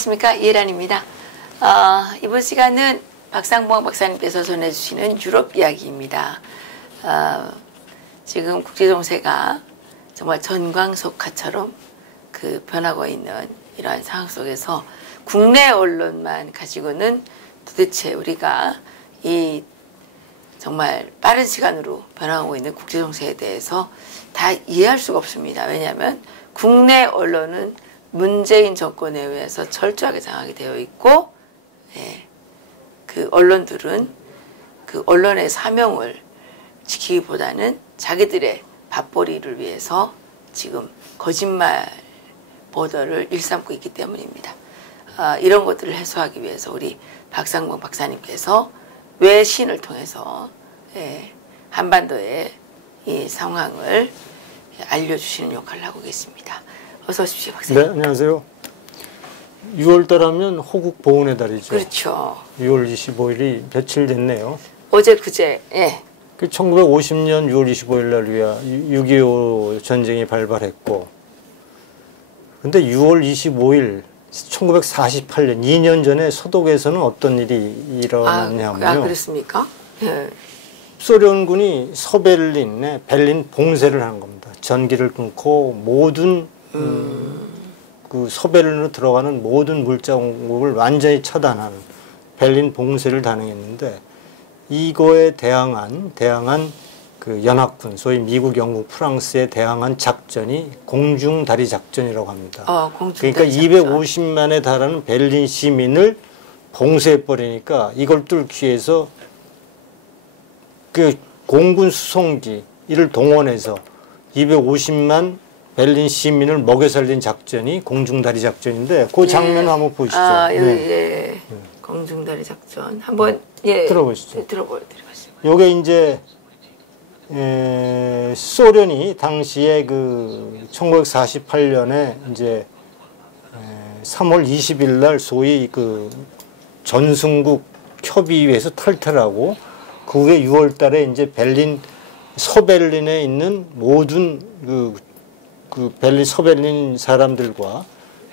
안녕하십니까 이해란입니다. 어, 이번 시간은 박상봉 박사님께서 전해주시는 유럽 이야기입니다. 어, 지금 국제정세가 정말 전광석화처럼 그 변하고 있는 이러한 상황 속에서 국내 언론만 가지고는 도대체 우리가 이 정말 빠른 시간으로 변하고 있는 국제정세에 대해서 다 이해할 수가 없습니다. 왜냐하면 국내 언론은 문재인 정권에 의해서 철저하게 장악이 되어 있고, 예, 그 언론들은 그 언론의 사명을 지키기보다는 자기들의 밥벌이를 위해서 지금 거짓말 보도를 일삼고 있기 때문입니다. 아, 이런 것들을 해소하기 위해서 우리 박상봉 박사님께서 외신을 통해서 예, 한반도의 이 상황을 알려주시는 역할을 하고 계십니다. 어서 오십시오, 박사님. 네, 안녕하세요. 6월달 하면 호국 보훈의 달이죠. 그렇죠. 6월 25일이 며칠 됐네요. 어제 그제 예. 그 1950년 6월 25일 날 위하 6.25 전쟁이 발발했고 근데 6월 25일 1948년 2년 전에 소독에서는 어떤 일이 아, 일어났냐면요. 아 그렇습니까? 예. 소련군이 서베를린에 베를린 봉쇄를 한 겁니다. 전기를 끊고 모든 음, 그 서베를린으로 들어가는 모든 물자 공급을 완전히 차단하는 베를린 봉쇄를 단행했는데 이거에 대항한 대항한 그 연합군 소위 미국, 영국, 프랑스에 대항한 작전이 공중 다리 작전이라고 합니다. 어, 그러니까 작전. 250만에 달하는 베를린 시민을 봉쇄해 버리니까 이걸 뚫기 위해서 그 공군 수송기 이를 동원해서 250만 베를린 시민을 먹여 살린 작전이 공중다리 작전인데 그 장면 을 한번 보시죠. 아, 여기 네. 예. 공중다리 작전 한번 예 들어보시죠. 네, 들어보여 드리겠습니다. 요게 이제 에, 소련이 당시에 그 1948년에 이제 에, 3월 20일 날 소위 그 전승국 협의회에서 탈퇴하고 그 후에 6월 달에 이제 베를린 서베를린에 있는 모든 그, 그 베를린 서베를린 사람들과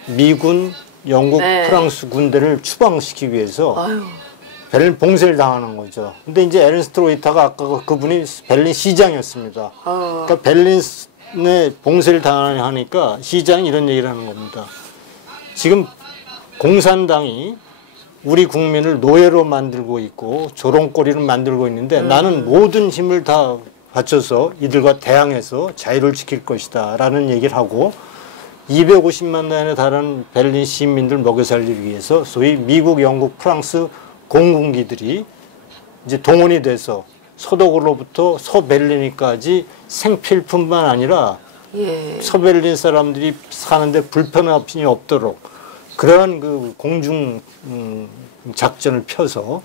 미군, 영국, 네. 프랑스 군대를 추방시키기 위해서 아유. 베를린 봉쇄를 당하는 거죠. 근데 이제 에른스트 로이타가 아까 그- 그분이 베를린 시장이었습니다. 어. 그러니까 베를린에 봉쇄를 당하니까 시장이 이런 얘기를 하는 겁니다. 지금 공산당이 우리 국민을 노예로 만들고 있고 조롱거리를 만들고 있는데 나는 모든 힘을 다 바쳐서 이들과 대항해서 자유를 지킬 것이다 라는 얘기를 하고 250만 단에 달하는 베를린 시민들 먹여 살리기 위해서 소위 미국, 영국, 프랑스 공군기들이 이제 동원이 돼서 서독으로부터 서베를린까지 생필품만 아니라 예. 서베를린 사람들이 사는데 불편함이 없도록 그러한 그 공중 음, 작전을 펴서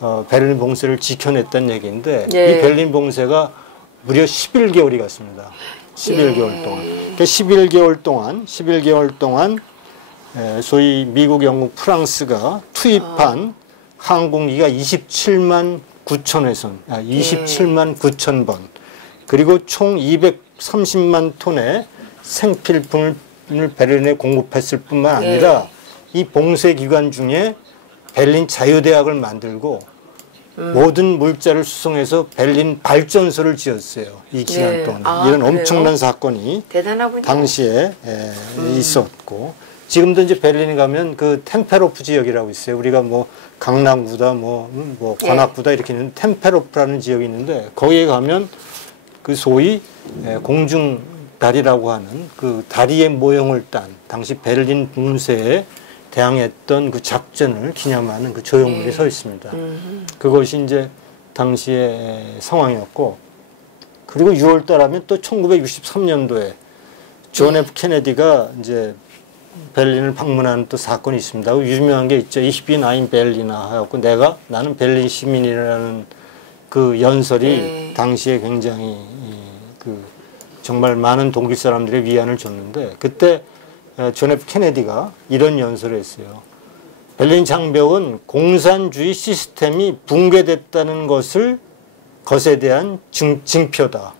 어, 베를린 봉쇄를 지켜냈다는 얘기인데 예. 이 베를린 봉쇄가 무려 11개월이 갔습니다. 11개월 예. 동안. 그러니까 11개월 동안 11개월 동안 에, 소위 미국, 영국, 프랑스가 투입한 항공기가 27만 9천 회선, 아, 27만 9천 번, 그리고 총 230만 톤의 생필품을 베를린에 공급했을 뿐만 아니라 이 봉쇄 기간 중에 베를린 자유대학을 만들고 모든 물자를 수송해서 베를린 발전소를 지었어요. 이 기간 네. 동안 아, 이런 그래요? 엄청난 사건이 대단하군요. 당시에 에, 있었고 지금도 이제 베를린 가면 그 템페로프 지역이라고 있어요. 우리가 뭐 강남구다 뭐, 음, 뭐 예. 관악구다 이렇게 있는 템페로프라는 지역이 있는데 거기에 가면 그 소위 에, 공중 다리라고 하는 그 다리의 모형을 딴 당시 베를린 붕세에 대항했던 그 작전을 기념하는 그 조형물이 예. 서 있습니다. 음. 그것이 이제 당시의 상황이었고 그리고 6월 달 하면 또 1963년도에 존 F 케네디가 이제 베를린을 방문하는 또 사건이 있습니다. 그 유명한 게 있죠. Ich bin ein Berliner 하고 내가 나는 베를린 시민이라는 그 연설이 네. 당시에 굉장히 이, 그 정말 많은 독일 사람들의 위안을 줬는데 그때 어, 존 F 케네디가 이런 연설을 했어요. 베를린 장벽은 공산주의 시스템이 붕괴됐다는 것을 것에 대한 증, 징표다.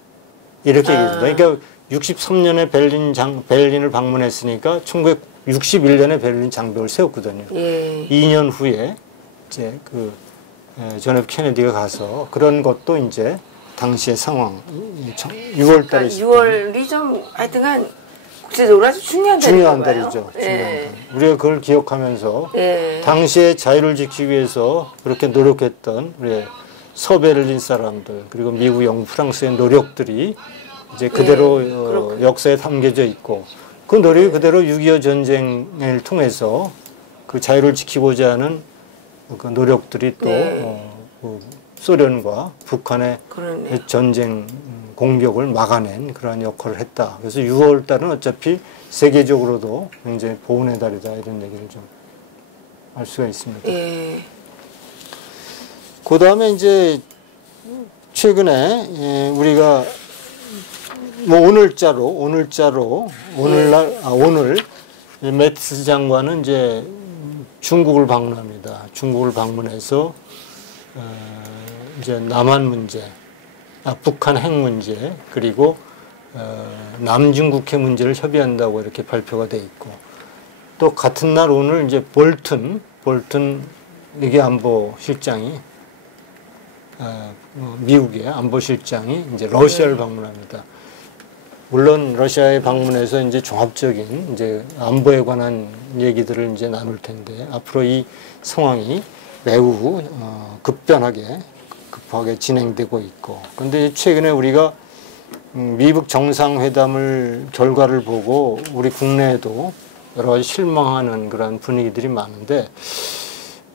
이렇게 아. 얘기합니다. 그러니까 63년에 베를린 장, 베를린을 방문했으니까 61년에 베를린 장벽을 세웠거든요. 예. 2년 후에 이제 그 에, 존 F 케네디가 가서 그런 것도 이제 당시의 상황 6월 달에 그러니까 6월이 좀 하여튼간 국제적으로 아주 중요한 달인가 중요한. 달이죠. 예. 우리가 그걸 기억하면서 예. 당시의 자유를 지키기 위해서 그렇게 노력했던 우리 서베를린 사람들 그리고 미국, 영국, 프랑스의 노력들이 이제 그대로 예, 어. 역사에 담겨져 있고 그 노력이 그대로 6.25 전쟁을 통해서 그 자유를 지키고자 하는 그 노력들이 또 네. 어, 그 소련과 북한의 그러네. 전쟁 공격을 막아낸 그러한 역할을 했다. 그래서 6월 달은 어차피 세계적으로도 굉장히 보훈의 달이다 이런 얘기를 좀 알 수가 있습니다. 예. 그 다음에 이제 최근에 예, 우리가 뭐 오늘자로 오늘자로 오늘날 아 오늘 매트스 장관은 이제 중국을 방문합니다. 중국을 방문해서 어, 이제 남한 문제, 아, 북한 핵 문제 그리고 어, 남중국해 문제를 협의한다고 이렇게 발표가 돼 있고 또 같은 날 오늘 이제 볼튼 볼튼 이게 안보 실장이 어, 어, 미국의 안보 실장이 이제 러시아를 방문합니다. 물론 러시아에 방문해서 이제 종합적인 이제 안보에 관한 얘기들을 이제 나눌 텐데 앞으로 이 상황이 매우 어, 급변하게 급하게 진행되고 있고 근데 최근에 우리가 음, 미국 정상회담을 결과를 보고 우리 국내에도 여러 가지 실망하는 그런 분위기들이 많은데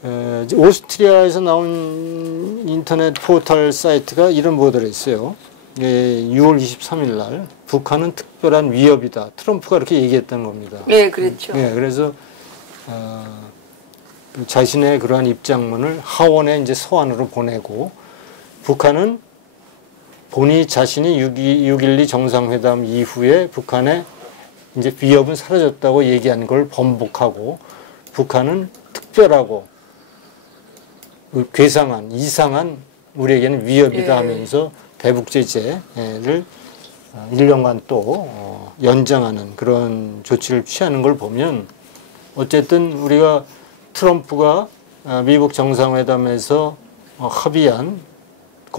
에, 오스트리아에서 나온 인터넷 포털 사이트가 이런 보도를 했어요. 예, 6월 23일 날 북한은 특별한 위협이다. 트럼프가 그렇게 얘기했던 겁니다. 예, 그렇죠. 예, 그래서 어, 그 자신의 그러한 입장문을 하원에 이제 서한으로 보내고 북한은 본인 자신이 6.12 정상회담 이후에 북한의 이제 위협은 사라졌다고 얘기한 걸 번복하고 북한은 특별하고 그 괴상한 이상한 우리에게는 위협이다 예. 하면서 대북 제재를 1년간 또 어, 연장하는 그런 조치를 취하는 걸 보면 어쨌든 우리가 트럼프가 아, 미국 정상회담에서 어, 합의한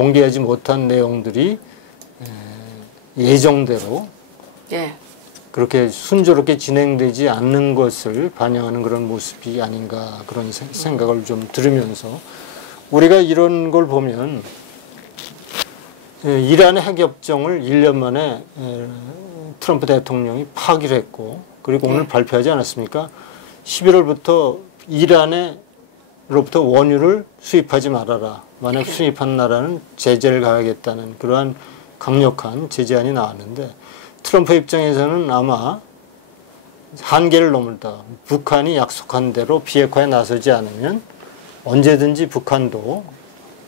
공개하지 못한 내용들이 에, 예정대로 예. 그렇게 순조롭게 진행되지 않는 것을 반영하는 그런 모습이 아닌가 그런 세- 생각을 좀 들으면서 우리가 이런 걸 보면 예, 이란의 핵협정을 1년 만에 에, 트럼프 대통령이 파기를 했고 그리고 오늘 네. 발표하지 않았습니까? 11월부터 이란에 로부터 원유를 수입하지 말아라. 만약 네. 수입한 나라는 제재를 가하겠다는 그러한 강력한 제재안이 나왔는데 트럼프 입장에서는 아마 한계를 넘을다. 북한이 약속한 대로 비핵화에 나서지 않으면 언제든지 북한도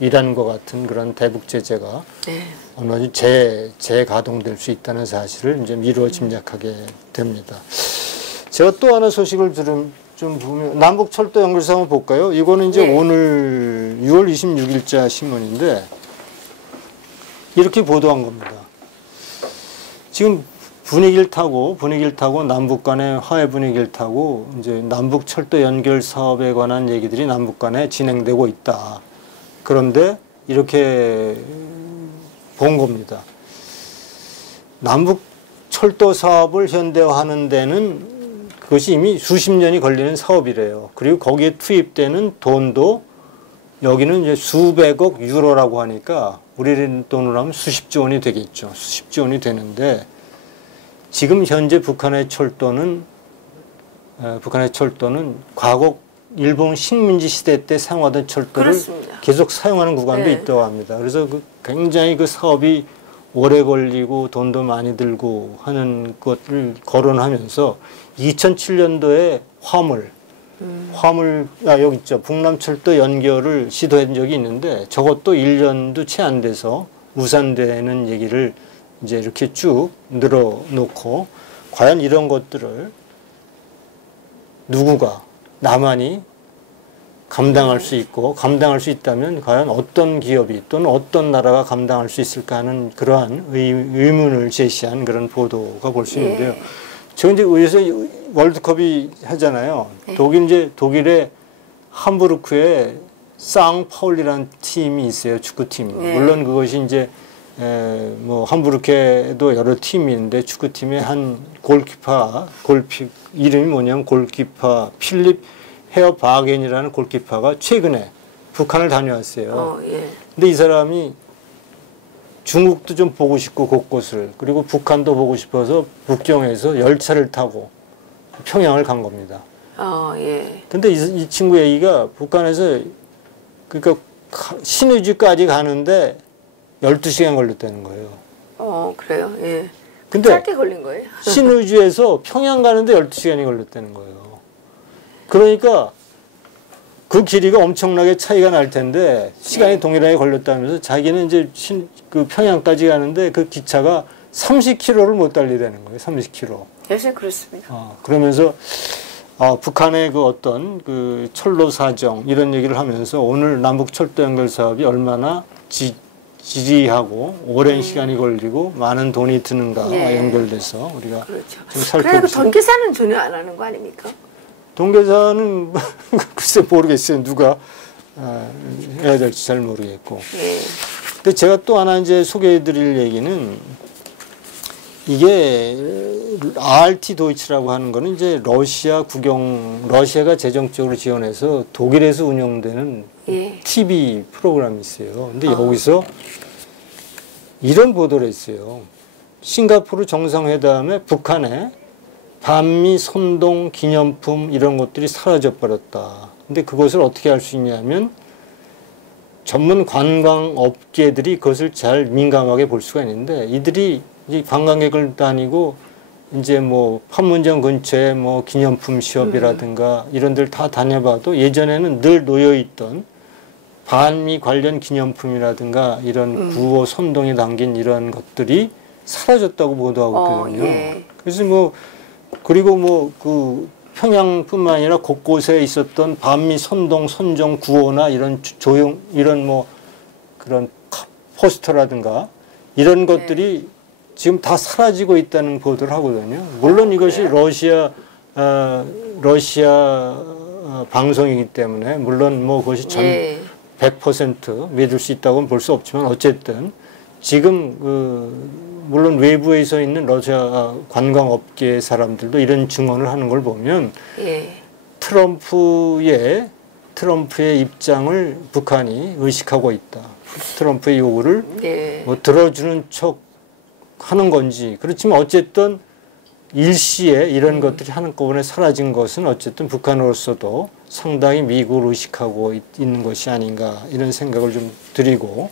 이란과 같은 그런 대북 제재가 예. 얼마든지 재, 재가동될 수 있다는 사실을 이제 미루어 짐작하게 됩니다. 제가 또 하나 소식을 들은 좀 보면 남북 철도 연결사 한번 볼까요? 이거는 이제 네. 오늘 6월 26일자 신문인데 이렇게 보도한 겁니다. 지금 분위기를 타고 분위기를 타고 남북 간의 화해 분위기를 타고 이제 남북 철도 연결 사업에 관한 얘기들이 남북 간에 진행되고 있다. 그런데 이렇게 본 겁니다. 남북 철도 사업을 현대화하는 데는 그것이 이미 수십 년이 걸리는 사업이래요. 그리고 거기에 투입되는 돈도 여기는 이제 수백억 유로라고 하니까 우리 돈으로 하면 수십조 원이 되겠죠. 수십조 원이 되는데 지금 현재 북한의 철도는 어, 북한의 철도는 과거 일본 식민지 시대 때 사용하던 철도를 그렇습니다. 계속 사용하는 구간도 네. 있다고 합니다. 그래서 그 굉장히 그 사업이 오래 걸리고 돈도 많이 들고 하는 것을 거론하면서 2007년도에 화물 화물 아 여기 있죠. 북남철도 연결을 시도한 적이 있는데 저것도 1년도 채 안 돼서 무산되는 얘기를 이제 이렇게 쭉 늘어놓고 과연 이런 것들을 누구가 나만이 감당할 수 있고 감당할 수 있다면 과연 어떤 기업이 또는 어떤 나라가 감당할 수 있을까 하는 그러한 의, 의문을 제시한 그런 보도가 볼 수 있는데요. 저 이제 의에서 월드컵이 하잖아요. 네. 독일 이제 독일의 함부르크에 쌍파울이라는 팀이 있어요. 축구팀이. 네. 물론 그것이 이제 에, 뭐 함부르크에도 여러 팀이 있는데 축구팀의 한 골키퍼 골피 이름이 뭐냐면 골키퍼 필립 헤어 바겐이라는 골키퍼가 최근에 북한을 다녀왔어요. 어, 예. 근데 이 사람이 중국도 좀 보고 싶고 곳곳을 그리고 북한도 보고 싶어서 북경에서 열차를 타고 평양을 간 겁니다. 어, 예. 근데 이, 이 친구 얘기가 북한에서 그러니까 가- 신의주까지 가는데 12시간 걸렸다는 거예요. 어, 그래요. 예. 근데 짧게 걸린 거예요. 신의주에서 평양 가는데 12시간이 걸렸다는 거예요. 그러니까 그 길이가 엄청나게 차이가 날 텐데 시간이 네. 동일하게 걸렸다면서 자기는 이제 신, 그 평양까지 가는데 그 기차가 30km를 못 달리다는 거예요. 30km. 요새 그렇습니다. 어, 그러면서 어, 북한의 그 어떤 그 철로 사정 이런 얘기를 하면서 오늘 남북 철도 연결 사업이 얼마나 지, 지리하고 오랜 시간이 걸리고 많은 돈이 드는가 예. 연결돼서 우리가 그렇죠. 좀 그래, 그 살펴보시죠. 전기세는 전혀 안 하는 거 아닙니까? 동계사는 글쎄 모르겠어요. 누가 아, 해야 될지 잘 모르겠고. 예. 근데 제가 또 하나 이제 소개해드릴 얘기는 이게 RT 도이치라고 하는 거는 이제 러시아 국영 러시아가 재정적으로 지원해서 독일에서 운영되는 예. TV 프로그램이 있어요. 근데 여기서 이런 보도를 했어요. 싱가포르 정상회담에 북한에 반미 선동 기념품 이런 것들이 사라져 버렸다. 근데 그것을 어떻게 할 수 있냐면 전문 관광 업계들이 그것을 잘 민감하게 볼 수가 있는데 이들이 이 관광객을 다니고 이제 뭐 판문점 근처에 뭐 기념품 시업이라든가 이런 데를 다 다녀봐도 예전에는 늘 놓여 있던 반미 관련 기념품이라든가 이런 구호 선동이 담긴 이런 것들이 사라졌다고 보도하고 어, 있거든요. 예. 그래서 뭐 그리고 뭐 그 평양뿐만 아니라 곳곳에 있었던 반미 선동 선정 구호나 이런 조- 조용 이런 뭐 그런 카- 포스터라든가 이런 것들이 지금 다 사라지고 있다는 보도를 하거든요. 물론 이것이 러시아 어, 러시아 어, 방송이기 때문에 물론 뭐 그것이 전 예. 100% 믿을 수 있다고는 볼 수 없지만 어쨌든 지금 그 물론 외부에서 있는 러시아 관광업계 사람들도 이런 증언을 하는 걸 보면 예. 트럼프의 트럼프의 입장을 북한이 의식하고 있다. 트럼프의 요구를 예. 뭐 들어주는 척 하는 건지 그렇지만 어쨌든 일시에 이런 것들이 한꺼번에 사라진 것은 어쨌든 북한으로서도 상당히 미국을 의식하고 있- 있는 것이 아닌가 이런 생각을 좀 드리고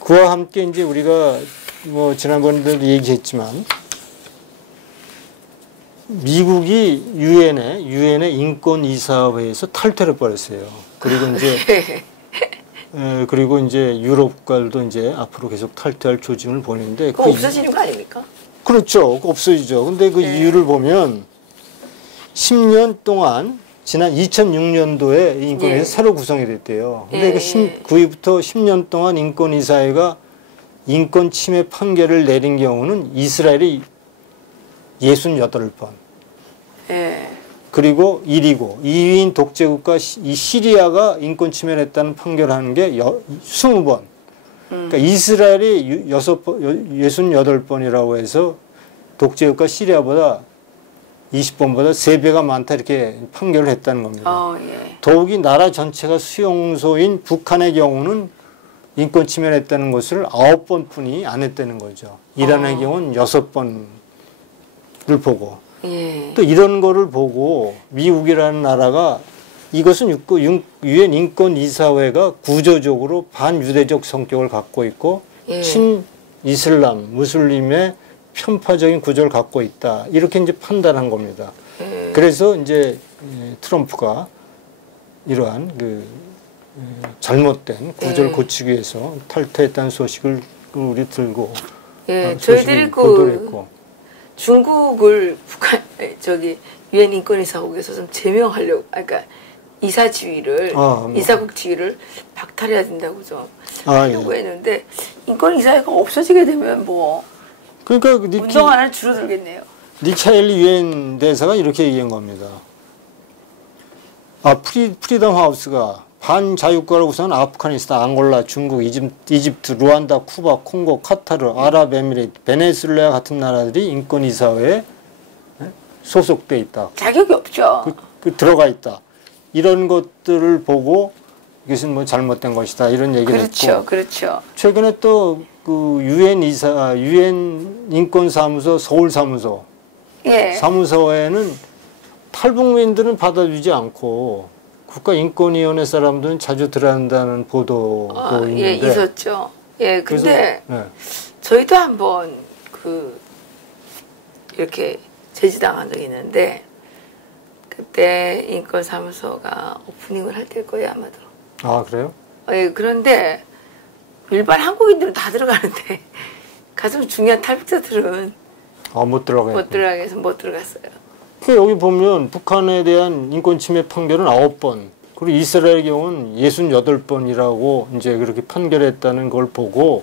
그와 함께 이제 우리가 뭐 지난번에도 얘기했지만 미국이 유엔에 유엔의 인권 이사회에서 탈퇴를 벌였어요. 그리고 이제 에, 그리고 이제 유럽과도 이제 앞으로 계속 탈퇴할 조짐을 보이는데 그거 그 없어지는 거 아닙니까? 그렇죠. 없어지죠. 근데 그 네. 이유를 보면 10년 동안 지난 2006년도에 인권위에서 예. 새로 구성이 됐대요. 근데 예, 그 심- 예. 그 이후부터 10년 동안 인권이사회가 인권 침해 판결을 내린 경우는 이스라엘이 68번, 예. 그리고 1위고 2위인 독재국가 시- 이 시리아가 인권 침해를 했다는 판결하는 게 여, 20번. 그러니까 이스라엘이 유- 여섯 번, 여- 68번이라고 해서 독재국가 시리아보다 20번보다 3배가 많다 이렇게 판결을 했다는 겁니다. 어, 예. 더욱이 나라 전체가 수용소인 북한의 경우는 인권 침해를 했다는 것을 아홉 번 뿐이 안 했다는 거죠. 이란의 어. 경우는 여섯 번을 보고 예. 또 이런 거를 보고 미국이라는 나라가 이것은 육- 육- 유엔 인권 이사회가 구조적으로 반유대적 성격을 갖고 있고 예. 친 이슬람 무슬림의 편파적인 구조를 갖고 있다 이렇게 이제 판단한 겁니다. 예. 그래서 이제 예, 트럼프가 이러한 그 예, 잘못된 구조를 네. 고치기 위해서 탈퇴했다는 소식을 우리 들고 예. 어, 저희들이 그 했고 중국을 북한 저기 유엔 인권이사국에서 좀 제명하려고 아, 그러니까 이사 지위를 아, 뭐. 이사국 지위를 박탈해야 된다고 좀 아, 예. 하려고 했는데 인권 이사회가 없어지게 되면 뭐 그러니까 그 운동 하나 줄어들겠네요. 니차엘리 유엔 대사가 이렇게 얘기한 겁니다. 아 프리 프리덤 하우스가 반자유국가를 우선 아프가니스탄, 앙골라, 중국, 이집트, 루안다, 쿠바, 콩고, 카타르, 아랍에미레이트, 베네수엘라 같은 나라들이 인권이사회에 소속돼 있다. 자격이 없죠. 그, 그 들어가 있다. 이런 것들을 보고 이것은 뭐 잘못된 것이다. 이런 얘기를 그렇죠, 했고 그렇죠. 최근에 또 그 유엔 이사 유엔 인권 사무소 서울 사무소 예. 사무소에는 탈북민들은 받아주지 않고 국가인권위원회 사람들은 자주 들어간다는 보도도 아, 있는데 예, 있었죠. 예, 그래서 근데 네. 저희도 한번 그 이렇게 제지당한 적이 있는데 그때 인권사무소가 오프닝을 할 때일 거예요 아마도. 아 그래요? 예, 그런데 일반 한국인들은 다 들어가는데 가장 중요한 탈북자들은 아 못 들어가요. 못 들어가게 해서 못 들어갔어요. 그 여기 보면 북한에 대한 인권 침해 판결은 아홉 번 그리고 이스라엘 경우는 예순 여덟 번이라고 이제 그렇게 판결했다는 걸 보고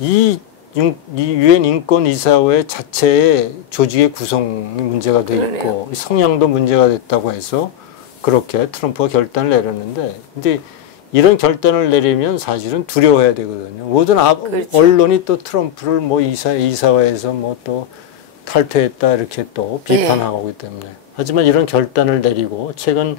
이 유- 유엔 인권 이사회 자체의 조직의 구성이 문제가 돼 있고. 성향도 문제가 됐다고 해서 그렇게 트럼프가 결단을 내렸는데 근데 이런 결단을 내리면 사실은 두려워해야 되거든요. 모든 아- 그렇죠. 언론이 또 트럼프를 뭐 이사 이사회에서 뭐또 탈퇴했다 이렇게 또 비판하고 있기 때문에 하지만 이런 결단을 내리고 최근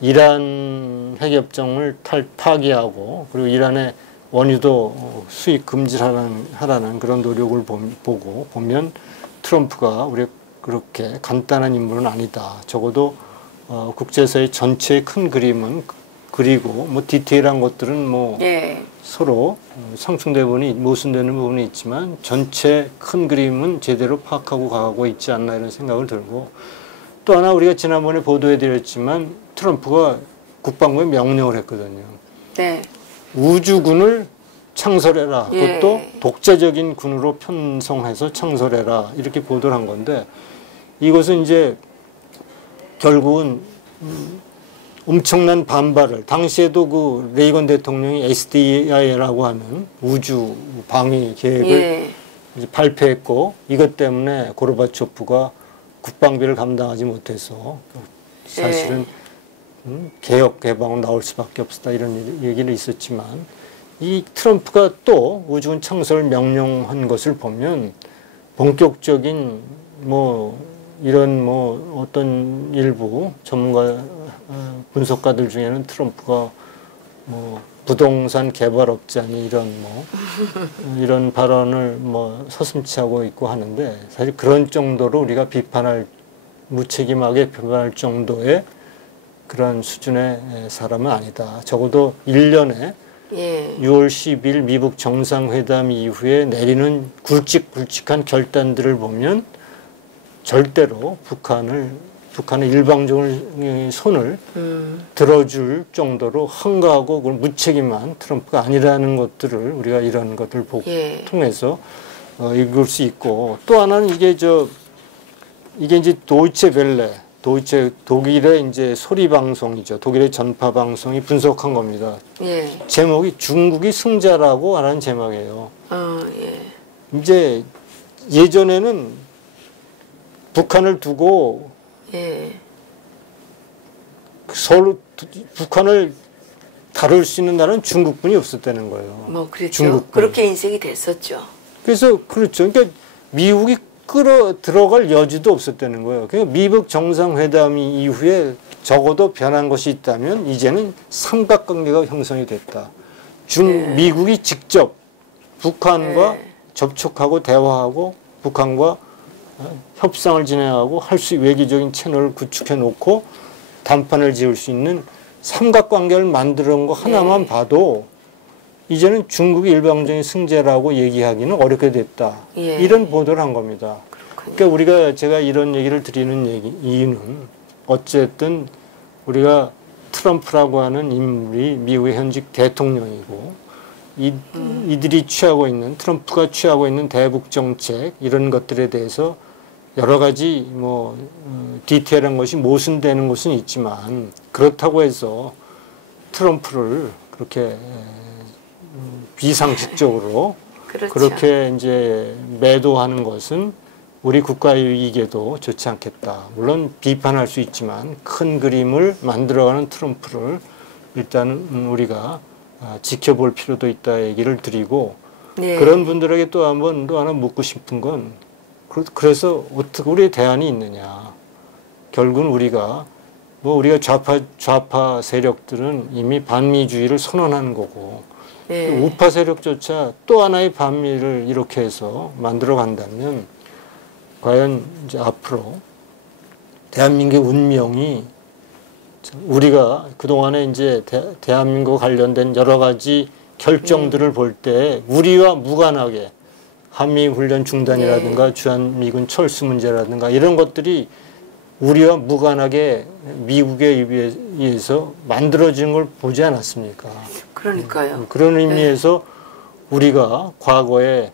이란 핵협정을 탈 파기하고 그리고 이란의 원유도 어, 수입 금지하라는 하라는 그런 노력을 봄- 보고 보면 트럼프가 우리 그렇게 간단한 인물은 아니다. 적어도 어, 국제사회 전체의 큰 그림은 그- 그리고 뭐 디테일한 것들은 뭐 예. 서로 어, 상충된 부분이 모순되는 부분이 있지만 전체 큰 그림은 제대로 파악하고 가고 있지 않나 이런 생각을 들고 또 하나 우리가 지난번에 보도해 드렸지만 트럼프가 국방부에 명령을 했거든요. 네. 우주군을 창설해라. 예. 그것도 독자적인 군으로 편성해서 창설해라. 이렇게 보도를 한 건데 이것은 이제 결국은 음, 엄청난 반발을 당시에도 그 레이건 대통령이 SDI라고 하는 우주 방위 계획을 예. 이제 발표했고 이것 때문에 고르바초프가 국방비를 감당하지 못해서 사실은 음, 개혁 개방은 나올 수밖에 없었다 이런 얘기- 얘기는 있었지만 이 트럼프가 또 우주군 창설 명령한 것을 보면 본격적인 뭐 이런 뭐 어떤 일부 전문가 어, 분석가들 중에는 트럼프가 뭐 부동산 개발업자니 이런 뭐 이런 발언을 뭐 서슴치 하고 있고 하는데 사실 그런 정도로 우리가 비판할 무책임하게 비판할 정도의 그런 수준의 사람은 아니다. 적어도 1년에 예. 6월 10일 미국 정상회담 이후에 내리는 굵직굵직한 결단들을 보면 절대로 북한을 북한의 일방적인 손을 음. 들어줄 정도로 한가하고 그런 무책임한 트럼프가 아니라는 것들을 우리가 이런 것들 보고 예. 통해서 어, 읽을 수 있고 또 하나는 이게 저 이게 이제 도이체 벨레 도이체 독일의 이제 소리 방송이죠 독일의 전파 방송이 분석한 겁니다 예. 제목이 중국이 승자라고 하는 제목이에요 어, 예. 이제 예전에는 북한을 두고 예. 서로 북한을 다룰 수 있는 나라는 중국뿐이 없었다는 거예요. 뭐 그랬죠. 중국군. 그렇게 인식이 됐었죠. 그래서 그렇죠. 그러니까 미국이 끌어 들어갈 여지도 없었다는 거예요. 그러니까 미국 정상회담 이후에 적어도 변한 것이 있다면 이제는 삼각관계가 형성이 됐다. 중 네. 미국이 직접 북한과 네. 접촉하고 대화하고 북한과 어, 협상을 진행하고 할 수 외교적인 채널을 구축해 놓고 담판을 지을 수 있는 삼각관계를 만들어 놓은 거 하나만 네. 봐도 이제는 중국이 일방적인 승자라고 얘기하기는 어렵게 됐다. 예. 이런 보도를 한 겁니다. 그렇군요. 그러니까 우리가 제가 이런 얘기를 드리는 얘기, 이유는 어쨌든 우리가 트럼프라고 하는 인물이 미국의 현직 대통령이고 이, 이들이 취하고 있는 트럼프가 취하고 있는 대북 정책 이런 것들에 대해서 여러 가지 뭐 어, 디테일한 것이 모순되는 것은 있지만 그렇다고 해서 트럼프를 그렇게 에, 음, 비상식적으로 그렇죠. 그렇게 이제 매도하는 것은 우리 국가의 이익에도 좋지 않겠다. 물론 비판할 수 있지만 큰 그림을 만들어가는 트럼프를 일단은 우리가 아, 지켜볼 필요도 있다 얘기를 드리고 네. 그런 분들에게 또 한번 또 하나 묻고 싶은 건 그- 그래서 어떻게 우리의 대안이 있느냐. 결국은 우리가 뭐 우리가 좌파 좌파 세력들은 이미 반미주의를 선언하는 거고 네. 우파 세력조차 또 하나의 반미를 이렇게 해서 만들어 간다면 과연 이제 앞으로 대한민국의 운명이 우리가 그동안에 이제 대, 대한민국 관련된 여러 가지 결정들을 볼 때 우리와 무관하게 한미 훈련 중단이라든가 주한미군 철수 문제라든가 이런 것들이 우리와 무관하게 미국에 의해서 만들어진 걸 보지 않았습니까? 그러니까요. 그런 의미에서 우리가 과거에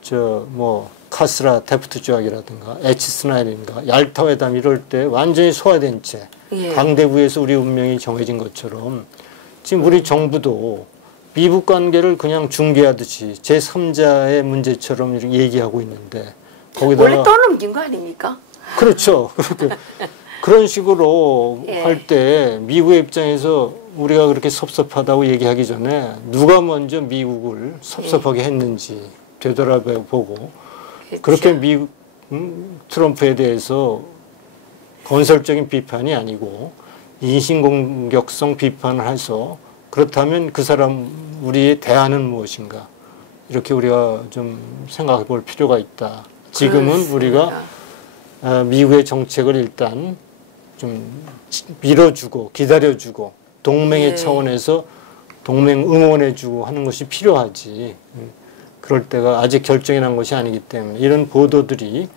저 뭐 카스라 데프트 조약이라든가 에치 스나이든가 얄타 회담 이럴 때 완전히 소화된 채 예. 강대구에서 우리 운명이 정해진 것처럼 지금 우리 정부도 미북 관계를 그냥 중개하듯이 제3자의 문제처럼 얘기하고 있는데 원래 거기다가 떠넘긴 거 아닙니까? 그렇죠. 그렇게 그런 식으로 예. 할때 미국의 입장에서 우리가 그렇게 섭섭하다고 얘기하기 전에 누가 먼저 미국을 섭섭하게 했는지 되돌아보고 그렇죠. 그렇게 미국 음, 트럼프에 대해서 건설적인 비판이 아니고 인신공격성 비판을 해서 그렇다면 그 사람 우리의 대안은 무엇인가 이렇게 우리가 좀 생각해 볼 필요가 있다. 지금은 우리가 그렇습니다. 아, 미국의 정책을 일단 좀 밀어주고 기다려주고 동맹의 네. 차원에서 동맹 응원해주고 하는 것이 필요하지. 음, 그럴 때가 아직 결정이 난 것이 아니기 때문에 이런 보도들이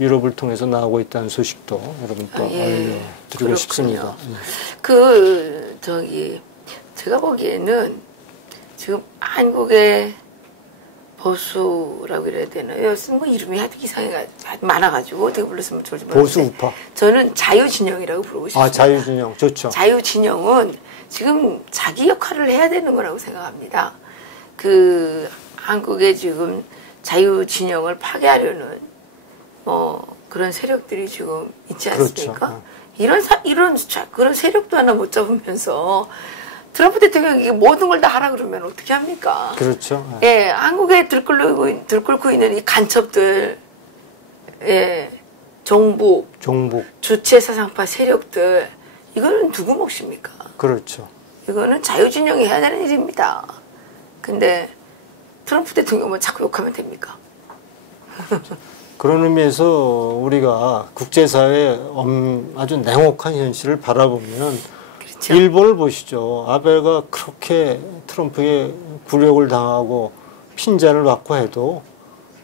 유럽을 통해서 나오고 있다는 소식도 여러분 또 아, 예. 알려드리고 그렇군요. 싶습니다. 예. 그 저기 제가 보기에는 지금 한국의 보수라고 그래야 되나요? 쓴거 이름이 하도 이상해가 많아가지고 어떻게 불렀으면 좋을지 보수 모르겠는데 우파. 저는 자유진영이라고 부르고 싶습니다. 아 자유진영 좋죠. 자유진영은 지금 자기 역할을 해야 되는 거라고 생각합니다. 그 한국의 지금 자유진영을 파괴하려는 뭐 그런 세력들이 지금 있지 그렇죠. 않습니까? 어. 이런 사, 이런 자- 그런 세력도 하나 못 잡으면서 트럼프 대통령이 모든 걸 다 하라 그러면 어떻게 합니까? 그렇죠. 예. 예, 한국에 들끓고 들끓고 있는 이 간첩들, 예, 정부, 종북 주체 사상파 세력들 이거는 누구 몫입니까? 그렇죠. 이거는 자유진영이 해야 되는 일입니다. 근데 트럼프 대통령만 자꾸 욕하면 됩니까? 그런 의미에서 우리가 국제사회의 엄- 아주 냉혹한 현실을 바라보면 그렇죠. 일본을 보시죠. 아베가 그렇게 트럼프에 굴욕을 당하고 핀잔을 받고 해도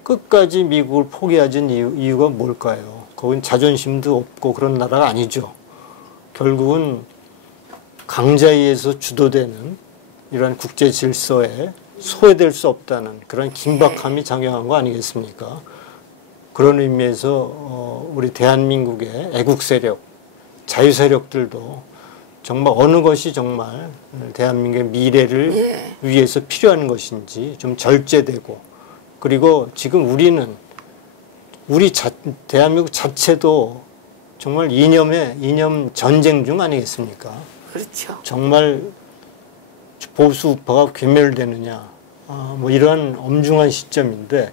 끝까지 미국을 포기하지 이유, 이유가 뭘까요? 거긴 자존심도 없고 그런 나라가 아니죠. 결국은 강자에 의해서 주도되는 이러한 국제 질서에 소외될 수 없다는 그런 긴박함이 작용한 거 아니겠습니까? 그런 의미에서 어, 우리 대한민국의 애국 세력, 자유 세력들도 정말 어느 것이 정말 대한민국의 미래를 예. 위해서 필요한 것인지 좀 절제되고 그리고 지금 우리는 우리 자, 대한민국 자체도 정말 이념의 이념 전쟁 중 아니겠습니까? 그렇죠. 정말 보수 우파가 괴멸되느냐 아, 뭐 이러한 엄중한 시점인데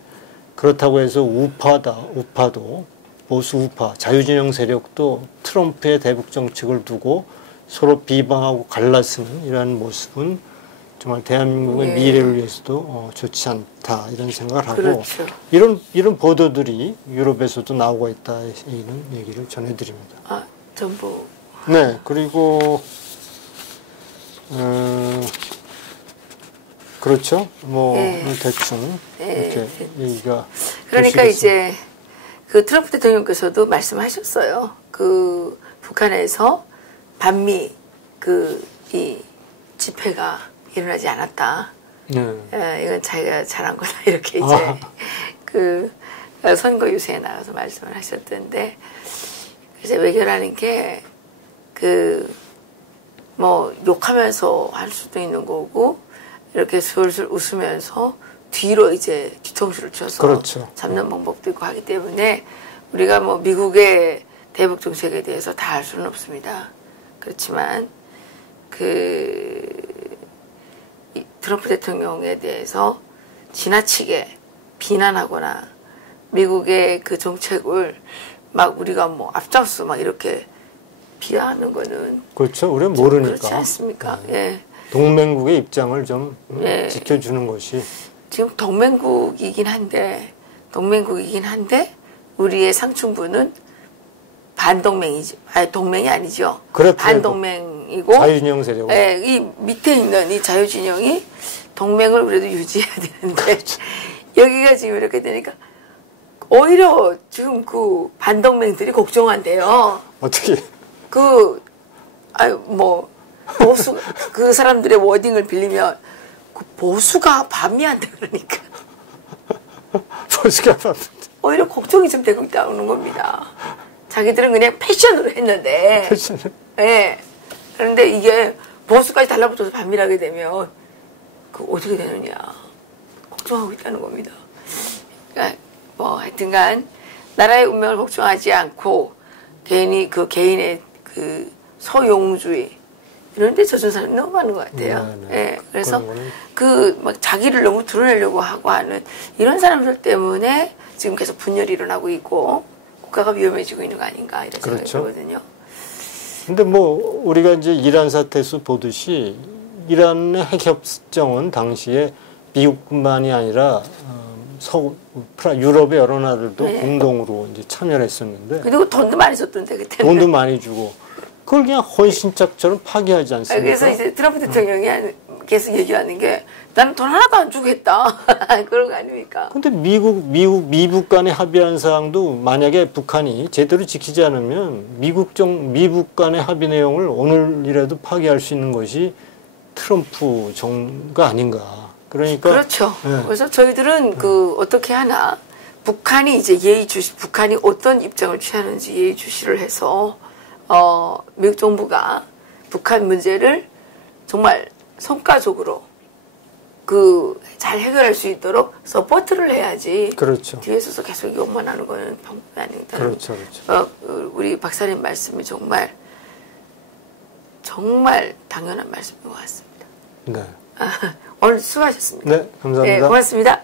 그렇다고 해서 우파다 우파도 보수 우파 자유진영 세력도 트럼프의 대북 정책을 두고 서로 비방하고 갈라쓰는 이러한 모습은 정말 대한민국의 예. 미래를 위해서도 어, 좋지 않다 이런 생각을 하고 그렇죠. 이런 이런 보도들이 유럽에서도 나오고 있다 이런 얘기를 전해드립니다. 아, 전부 네, 그리고 음, 그렇죠. 뭐 예. 대충 예. 이렇게 얘기가 그러니까. 이제 그 트럼프 대통령께서도 말씀하셨어요. 그 북한에서 반미 그 이 집회가 일어나지 않았다. 네. 예, 이건 자기가 잘한 거다 이렇게 이제 아. 그 선거 유세에 나가서 말씀을 하셨던데 이제 외교라는 게 그 뭐 욕하면서 할 수도 있는 거고 이렇게 술술 웃으면서 뒤로 이제 뒤통수를 쳐서 그렇죠. 잡는 방법도 있고 하기 때문에 우리가 뭐 미국의 대북 정책에 대해서 다 알 수는 없습니다. 그렇지만 그이 트럼프 대통령에 대해서 지나치게 비난하거나 미국의 그 정책을 막 우리가 뭐 앞장서 막 이렇게 비하하는 거는 그렇죠. 우리는 모르니까. 그렇지 않습니까? 예. 동맹국의 입장을 좀 예. 지켜주는 것이 지금 동맹국이긴 한데 동맹국이긴 한데 우리의 상층부는 반동맹이지 아니 동맹이 아니죠 그렇더라도 반동맹이고 자유진영 세력. 예, 이 밑에 있는 이 자유진영이 동맹을 그래도 유지해야 되는데. 여기가 지금 이렇게 되니까 오히려 지금 그 반동맹들이 걱정한대요. 어떻게 그 아유 뭐 보수 그 사람들의 워딩을 빌리면 그 보수가 반미한다 그러니까 보수가 바쁜데. 오히려 걱정이 좀 되고 있다는 겁니다. 자기들은 그냥 패션으로 했는데 패션을. 예. 그런데 이게 보수까지 달라붙어서 반밀하게 되면 그 어떻게 되느냐 걱정하고 있다는 겁니다. 그러니까 뭐 하여튼간 나라의 운명을 걱정하지 않고 개인이 그 개인의 그 소용주의 이런 데 젖은 사람이 너무 많은 것 같아요. 네, 네. 예. 그래서 그런 거는- 그막 자기를 너무 드러내려고 하고 하는 이런 사람들 때문에 지금 계속 분열이 일어나고 있고 국가가 위험해지고 있는 거 아닌가 이런 생각이 그렇죠. 들거든요. 근데 뭐 우리가 이제 이란 사태에서 보듯이 이란의 핵 협정은 당시에 미국뿐만이 아니라 어, 서 프라 유럽의 여러 나라들도 네. 공동으로 이제 참여를 했었는데 그리고 돈도 많이 줬던데 그때는. 돈도 많이 주고 그걸 그냥 헌신짝처럼 파기하지 아, 않습니까? 그래서 이제 트럼프 대통령이 한- 계속 얘기하는 게 나는 돈 하나도 안 주겠다 그런 거 아닙니까? 근데 미국 미국 미국 간에 합의한 사항도 만약에 북한이 제대로 지키지 않으면 미국 정 미국 간의 합의 내용을 오늘이라도 파기할 수 있는 것이 트럼프 정가 아닌가. 그러니까 그렇죠. 네. 그래서 저희들은 그 어떻게 하나 북한이 이제 예의주시 북한이 어떤 입장을 취하는지 예의주시를 해서 어 미국 정부가 북한 문제를 정말 성과적으로 그 잘 해결할 수 있도록 서포트를 해야지 그렇죠. 뒤에 서서 계속 욕만 하는 거는 방법이 아니다. 그렇죠, 그렇죠. 어, 그 우리 박사님 말씀이 정말 정말 당연한 말씀인 것 같습니다. 네, 아, 오늘 수고하셨습니다. 네 감사합니다. 네, 고맙습니다.